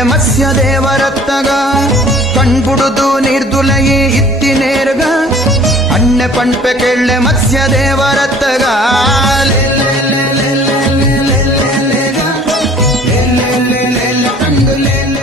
ಕೇಳೆ ಮತ್ಸ್ಯ ದೇವರತ್ತಗ ಕಣ್ಬುಡುದು ನೀರ್ದುಲಗಿ ಇತ್ತಿನೇರ್ಗ ಅಣ್ಣೆ ಪಂಪೆ ಕೇಳೆ ಮತ್ಸ್ಯ ದೇವರತ್ತಗ